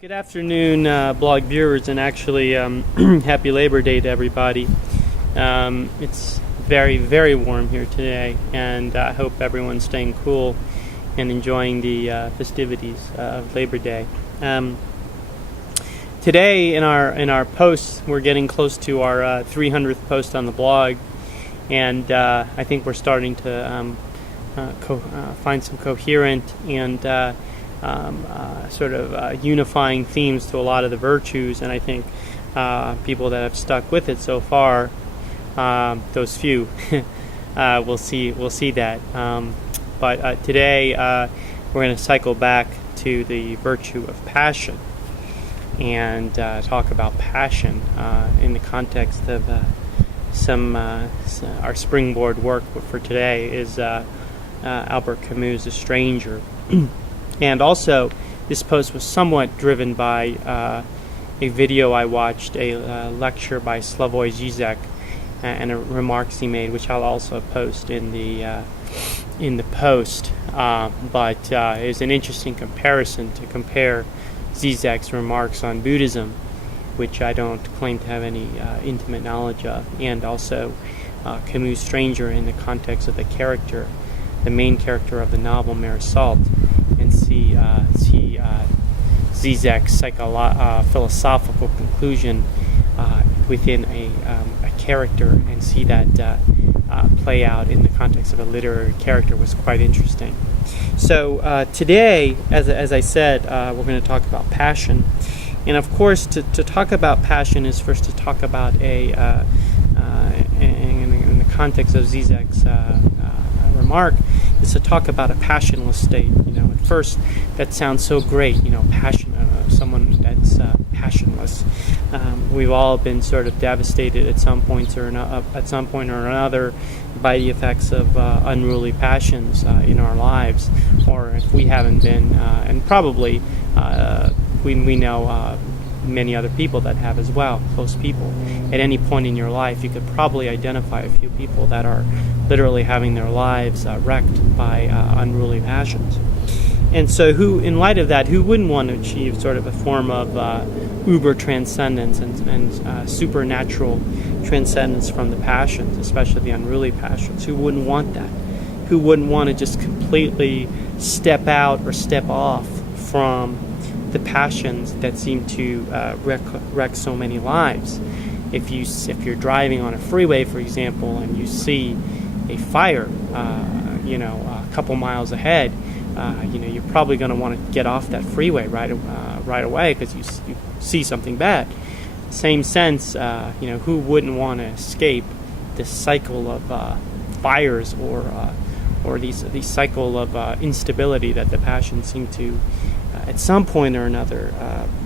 Good afternoon, blog viewers, and actually, happy Labor Day to everybody. It's very, very warm here today, and I hope everyone's staying cool and enjoying the festivities of Labor Day. Today, in our posts, we're getting close to our 300th post on the blog, and I think we're starting to find some coherent and unifying themes to a lot of the virtues, and I think people that have stuck with it so far, those few, we'll see that. But today we're going to cycle back to the virtue of passion and talk about passion in the context of our springboard work for today is Albert Camus' The Stranger. And also, this post was somewhat driven by a video I watched, a lecture by Slavoj Žižek, and remarks he made, which I'll also post in the post. But it's an interesting comparison to compare Žižek's remarks on Buddhism, which I don't claim to have any intimate knowledge of, and also Camus' Stranger in the context of the main character of the novel Mare Salt, and see Žižek's philosophical conclusion within a character, and see that play out in the context of a literary character was quite interesting. So today, as I said, we're going to talk about passion, and of course, to talk about passion is first to talk about in the context of Žižek's remark, is to talk about a passionless state. At first that sounds so great, someone that's passionless. We've all been sort of devastated at some point or another by the effects of unruly passions in our lives, or if we haven't been, and probably we know many other people that have as well, close people. At any point in your life, you could probably identify a few people that are literally having their lives wrecked by unruly passions. And so in light of that, who wouldn't want to achieve sort of a form of uber transcendence and supernatural transcendence from the passions, especially the unruly passions? Who wouldn't want that? Who wouldn't want to just completely step out or step off from the passions that seem to wreck so many lives? If you're driving on a freeway, for example, and you see a fire, a couple miles ahead, you're probably going to want to get off that freeway right away because you see something bad. Same sense, who wouldn't want to escape this cycle of fires or these cycle of instability that the passions seem to at some point or another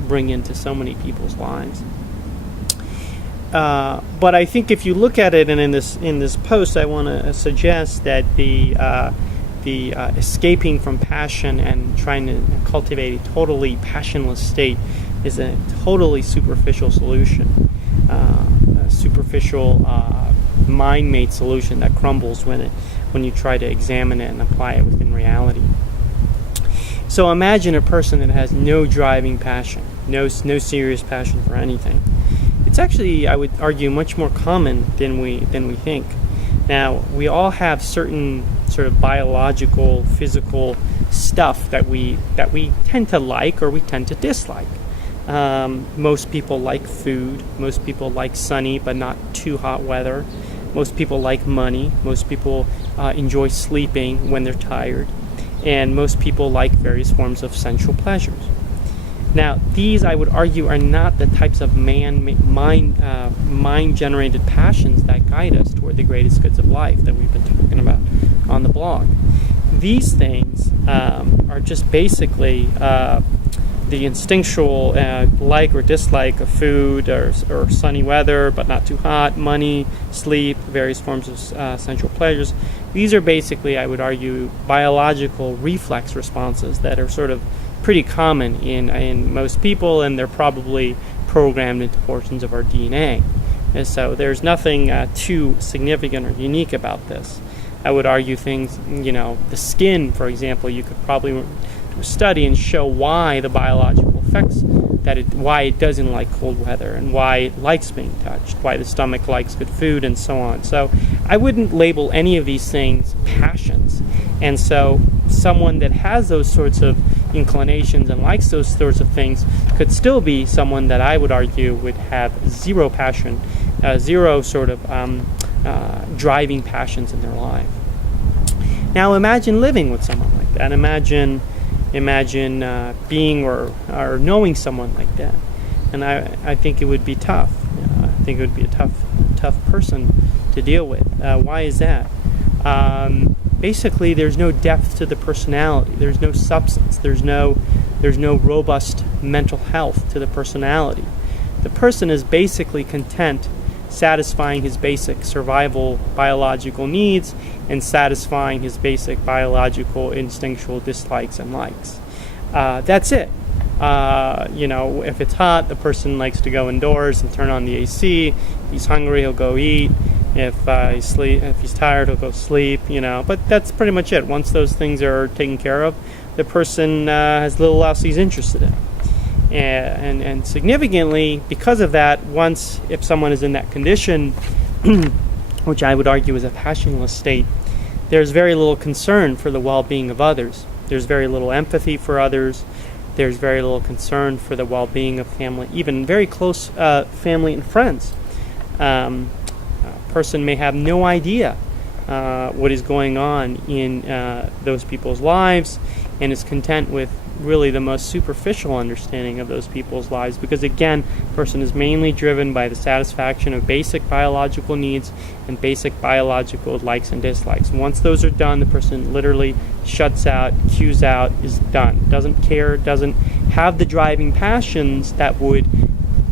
bring into so many people's lives. But I think if you look at it, and in this post, I want to suggest that the escaping from passion and trying to cultivate a totally passionless state is a totally superficial solution, a superficial mind-made solution that crumbles when you try to examine it and apply it within reality. So imagine a person that has no driving passion, no serious passion for anything. It's actually, I would argue, much more common than we think. Now, we all have certain sort of biological, physical stuff that we tend to like or we tend to dislike. Most people like food. Most people like sunny but not too hot weather. Most people like money. Most people enjoy sleeping when they're tired. And most people like various forms of sensual pleasures. Now, these, I would argue, are not the types of mind-generated passions that guide us toward the greatest goods of life that we've been talking about on the blog. These things are just basically the instinctual like or dislike of food or sunny weather, but not too hot, money, sleep, various forms of sensual pleasures. These are basically, I would argue, biological reflex responses that are sort of pretty common in most people, and they're probably programmed into portions of our DNA. And so there's nothing too significant or unique about this. I would argue things, the skin, for example, you could probably study and show why the biological effects why it doesn't like cold weather, and why it likes being touched, why the stomach likes good food, and so on. So I wouldn't label any of these things passions. And so someone that has those sorts of inclinations and likes those sorts of things could still be someone that I would argue would have zero passion, zero sort of driving passions in their life. Now imagine living with someone like that. Imagine being or knowing someone like that. And I think it would be tough. I think it would be a tough person to deal with. Why is that? Basically, there's no depth to the personality. There's no substance. There's no robust mental health to the personality. The person is basically content satisfying his basic survival biological needs and satisfying his basic biological instinctual dislikes and likes. That's it. If it's hot, the person likes to go indoors and turn on the AC. If he's hungry, he'll go eat. If he's tired, he'll go sleep. But that's pretty much it. Once those things are taken care of, the person has little else he's interested in. And significantly, because of that, if someone is in that condition, which I would argue is a passionless state, there's very little concern for the well-being of others. There's very little empathy for others. There's very little concern for the well-being of family, even very close family and friends. A person may have no idea what is going on in those people's lives and is content with really the most superficial understanding of those people's lives, because again, a person is mainly driven by the satisfaction of basic biological needs and basic biological likes and dislikes. And once those are done, the person literally shuts out, cues out, is done. Doesn't care, doesn't have the driving passions that would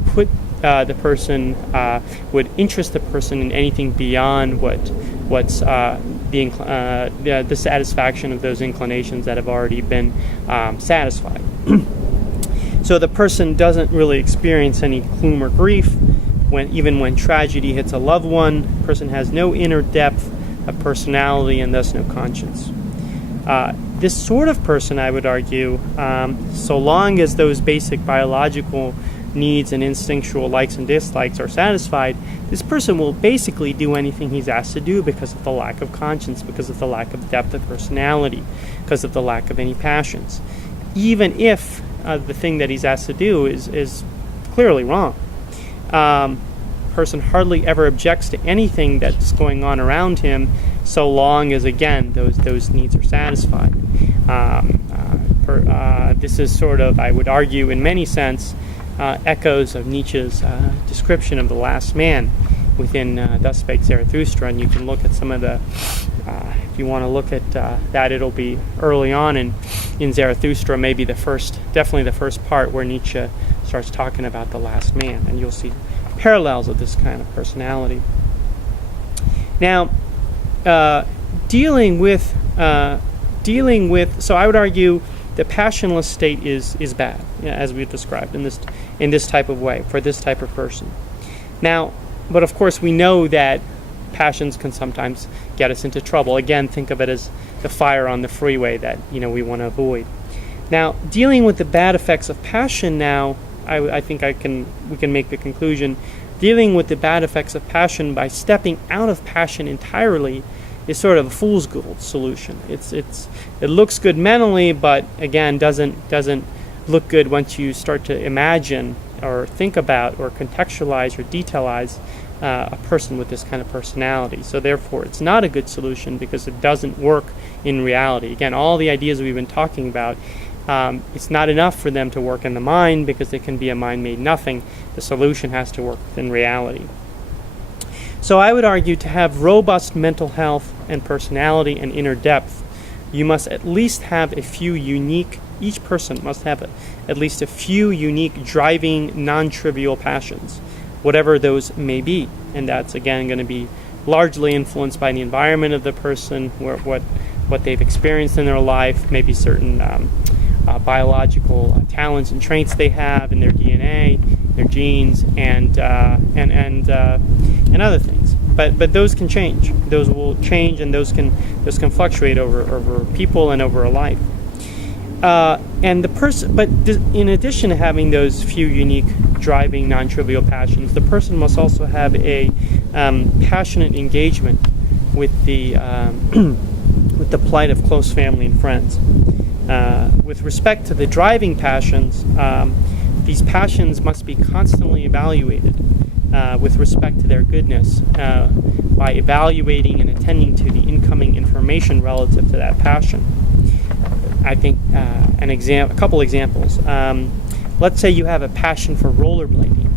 put would interest the person in anything beyond what's the satisfaction of those inclinations that have already been satisfied. So the person doesn't really experience any gloom or grief even when tragedy hits a loved one. The person has no inner depth of personality and thus no conscience. This sort of person, I would argue, so long as those basic biological needs and instinctual likes and dislikes are satisfied, this person will basically do anything he's asked to do because of the lack of conscience, because of the lack of depth of personality, because of the lack of any passions, even if the thing that he's asked to do is clearly wrong. Person hardly ever objects to anything that's going on around him, so long as, again, those needs are satisfied. This is sort of, I would argue, in many sense, echoes of Nietzsche's description of the last man within Thus Spake Zarathustra, and you can look at some of the, if you want to look at that, it'll be early on in Zarathustra, definitely the first part where Nietzsche starts talking about the last man, and you'll see parallels of this kind of personality. Now, dealing with, so I would argue the passionless state is bad, as we've described in this type of way for this type of person. Now, but of course we know that passions can sometimes get us into trouble. Again, think of it as the fire on the freeway that we want to avoid. Now, dealing with the bad effects of passion. Now, I think we can make the conclusion: dealing with the bad effects of passion by stepping out of passion entirely is sort of a fool's gold solution. It looks good mentally, but again doesn't look good once you start to imagine or think about or contextualize or detailize a person with this kind of personality. So therefore, it's not a good solution because it doesn't work in reality. Again, all the ideas we've been talking about, it's not enough for them to work in the mind because they can be a mind made nothing. The solution has to work within reality. So I would argue to have robust mental health and personality and inner depth, you must at least have each person must have at least a few unique driving non-trivial passions, whatever those may be. And that's, again, going to be largely influenced by the environment of the person, what they've experienced in their life, maybe certain biological talents and traits they have in their DNA, their genes, and other things. But those can change. Those will change, and those can fluctuate over people and over a life. And the person, but in addition to having those few unique driving non-trivial passions, the person must also have a passionate engagement with the with the plight of close family and friends. With respect to the driving passions, these passions must be constantly evaluated with respect to their goodness by evaluating and attending to the incoming information relative to that passion. I think a couple examples. Let's say you have a passion for rollerblading.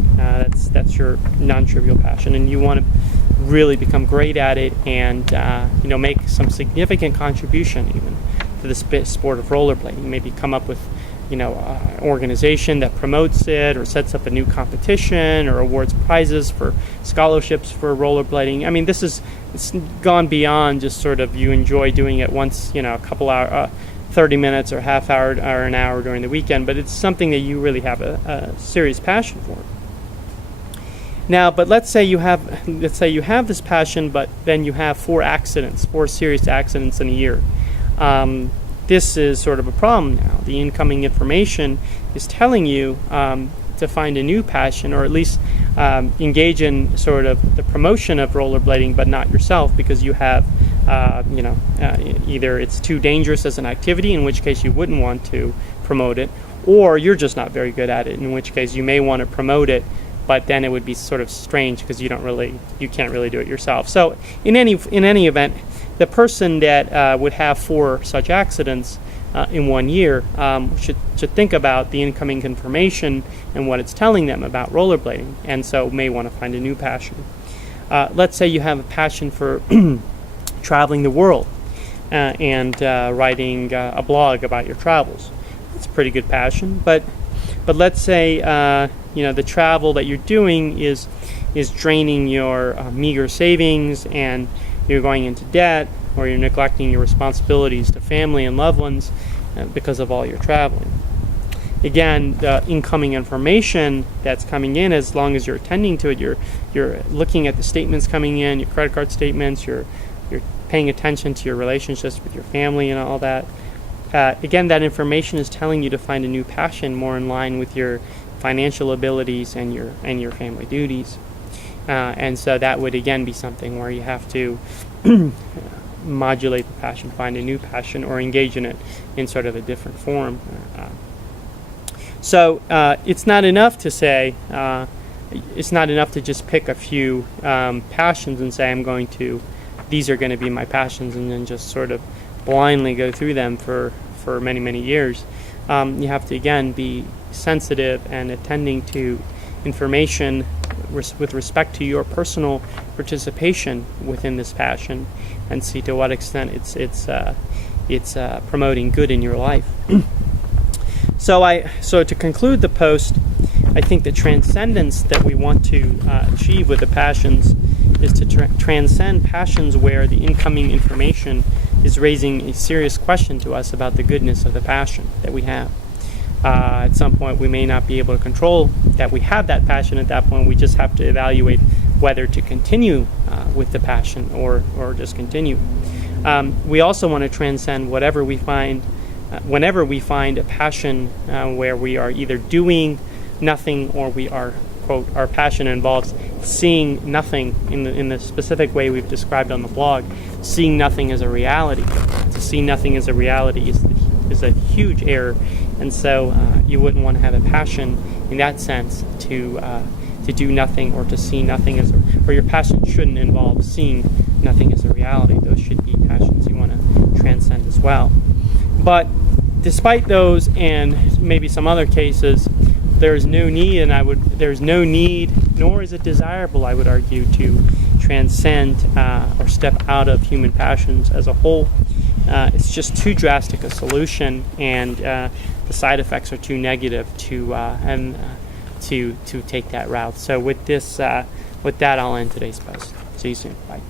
That's your non-trivial passion, and you want to really become great at it, and make some significant contribution even to the sport of rollerblading. Maybe come up with an organization that promotes it or sets up a new competition or awards prizes for scholarships for rollerblading. I mean, it's gone beyond just sort of you enjoy doing it once, a couple hours, 30 minutes or half hour or an hour during the weekend, but it's something that you really have a serious passion for. Now, but let's say you have this passion, but then you have 4 serious accidents in a year. This is sort of a problem now. The incoming information is telling you to find a new passion, or at least engage in sort of the promotion of rollerblading, but not yourself, because you have, either it's too dangerous as an activity, in which case you wouldn't want to promote it, or you're just not very good at it, in which case you may want to promote it, but then it would be sort of strange because you can't really do it yourself. So in any event, the person that would have 4 such accidents in 1 year should think about the incoming information and what it's telling them about rollerblading, and so may want to find a new passion. Let's say you have a passion for traveling the world and writing a blog about your travels. It's a pretty good passion, but let's say the travel that you're doing is draining your meager savings, and you're going into debt, or you're neglecting your responsibilities to family and loved ones because of all your traveling. Again, the incoming information that's coming in, as long as you're attending to it, you're looking at the statements coming in, your credit card statements, you're paying attention to your relationships with your family and all that. Again, that information is telling you to find a new passion more in line with your financial abilities and your family duties. And so that would again be something where you have to modulate the passion, find a new passion, or engage in it in sort of a different form. So it's not enough to say, it's not enough to just pick a few passions and say, these are going to be my passions, and then just sort of blindly go through them for many, many years. You have to, again, be sensitive and attending to information with respect to your personal participation within this passion, and see to what extent it's promoting good in your life. So to conclude the post, I think the transcendence that we want to achieve with the passions is to transcend passions where the incoming information is raising a serious question to us about the goodness of the passion that we have. At some point, we may not be able to control that we have that passion. At that point, we just have to evaluate whether to continue with the passion or discontinue. We also want to transcend whenever we find a passion where we are either doing nothing, or we are, quote, our passion involves seeing nothing in the specific way we've described on the blog. Seeing nothing as a reality. To see nothing as a reality is a huge error, and so you wouldn't want to have a passion in that sense to do nothing or to see nothing or your passion shouldn't involve seeing nothing as a reality. Those should be passions you want to transcend as well. But despite those and maybe some other cases, there's no need, nor is it desirable, I would argue, to transcend or step out of human passions as a whole. It's just too drastic a solution, and the side effects are too negative to take that route. So with that, I'll end today's post. See you soon. Bye.